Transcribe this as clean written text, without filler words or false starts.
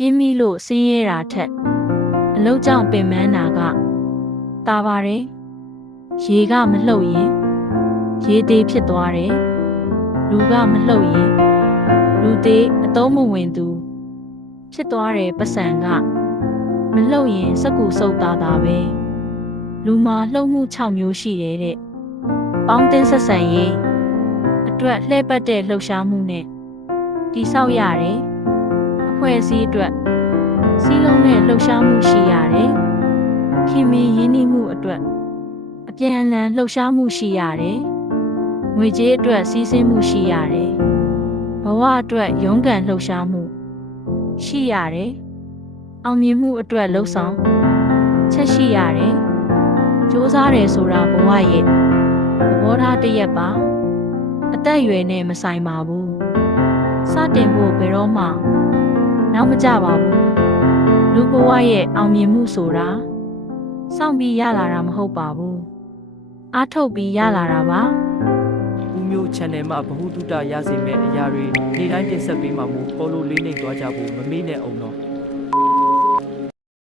ပြင်းမိလို့ဆင်းရဲတာထက်အလုပ်ကြောင့်ပင်ပန်းတာကတာပါတယ်ရေကမလှုပ်ရင်ရေသေးဖြစ်သွားတယ်လူကမလှုပ်ရင်လူသေးအသုံးမဝင်သူဖြစ်သွားတယ်ပစံကမလှုပ်ရင်စကူစုပ်တာပဲလူမှာလှုပ်မှု6မျိုးရှိတယ်တဲ့ပေါင်းတင်ဆက်ဆံရေးအတွက်လှည့်ပတ်တဲ့လှုပ်ရှားမှုနဲ့တိဆောက်ရတယ်အဖွဲ့အစည်းအတွက်စီးလုံးနဲ့လှုပ်ရှားမှုရှိရတယ်ခင်မင်းရင်းနှီးမှုအတွက်အပြန်အလှန်လှုပ်ရှားမှုရှိရတယ်ငွေကြေးအတွက်စီးဆင်းမှုရှိရတယ်ဘဝအတွက်ရုန်းကန်လှုပ်ရှားမှုရှိရတယ်အောင်မြင်မှုအတွက်လှုပ်ဆောင်ချက်ရှိရတယ်စူးစမ်းတယ်ဆိုတာဘဝရဲ့သဘောထားတစ်ရက်ပါအသက်အရွယ်နဲ့မဆိုင်ပါဘူးစတင်ဖို့ဘယ်တော့မှနောက်မကြပါဘူးလူဘဝရဲ့အောင်မြင်မှုဆိုတာစောင့်ပြီးရလာတာမဟုတ်ပါဘူးအားထုတ်ပြီးရလာတာပါဦးမျိုး channel မှာဗဟုသုတရစေမဲ့အရာတွေနေ့တိုင်းတင်ဆက်ပေးမှာမို့ follow လေးနှိပ်သွားကြဖို့မမေ့နဲ့အောင်တော့